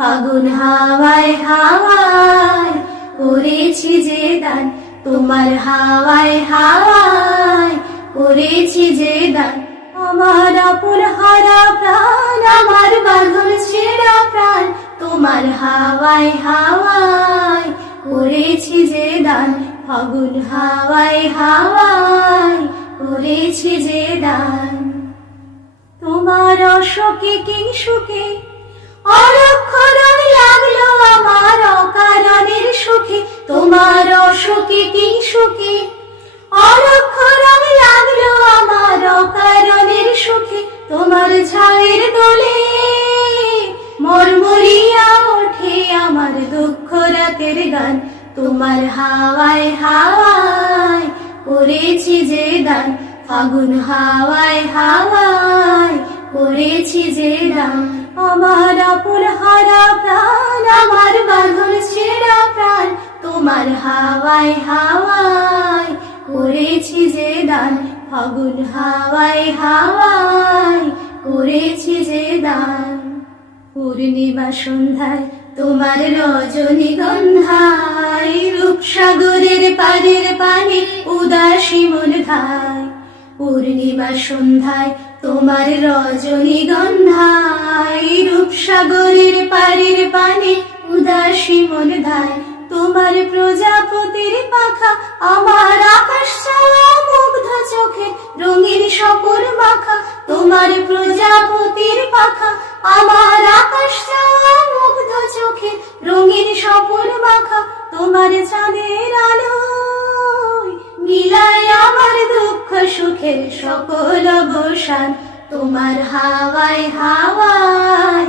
ফাগুন হাওয়ায় হাওয়ায় করেছি যে দান, তোমার হাওয়ায় হাওয়ায় করেছি যে দান। আমার আপন হারা প্রাণ, আমার বাঁধন ছেঁড়া প্রাণ, তোমার হাওয়ায় হাওয়ায় করেছি যে দান। ফাগুন হাওয়ায় হাওয়ায় করেছি যে দান। তোমার অশোকে কিং সুখে লাগল আমার অকারণের সুখে। তোমার অশোকে কিং সুখে? অরক্ষরণ লাগল আমার অকারণের সুখে। তোমার ছায়ের দোলে মরমরিয়া ওঠে আমার দুঃখ রাতের গান। তোমার হাওয়ায় হাওয়ায় করেছি যে দান। ফাগুন হাওয়ায় হাওয়ায় করেছি যে দান। আমার আপন হারা প্রাণ, আমার বাঁধন ছেঁড়া প্রাণ, তোমার হাওয়ায় হাওয়ায় করেছি যে দান, ফাগুন হাওয়ায় হাওয়ায় করেছি যে দান। পূর্ণিমা সন্ধ্যায় তোমার রজনীগন্ধায় রূপসাগরের পারের পানি উদাসী মন ধায় পূর্ণিমা সন্ধ্যায় তোমার রজনীগন্ধায় রূপসাগরের পারের পানে উদাসী মন ধায়। তোমার প্রজাপতির পাখা আমার আকাশ মুগ্ধ চোখে রঙিন সপর মাখা। তোমার প্রজাপতির পাখা আমার আকাশ মুগ্ধ চোখে রঙিন সপর মাখা। তোমার চাঁদের আলো মিলায় আমার দুঃখ সুখের সকল অবসান। তোমার হাওয়ায় হাওয়ায়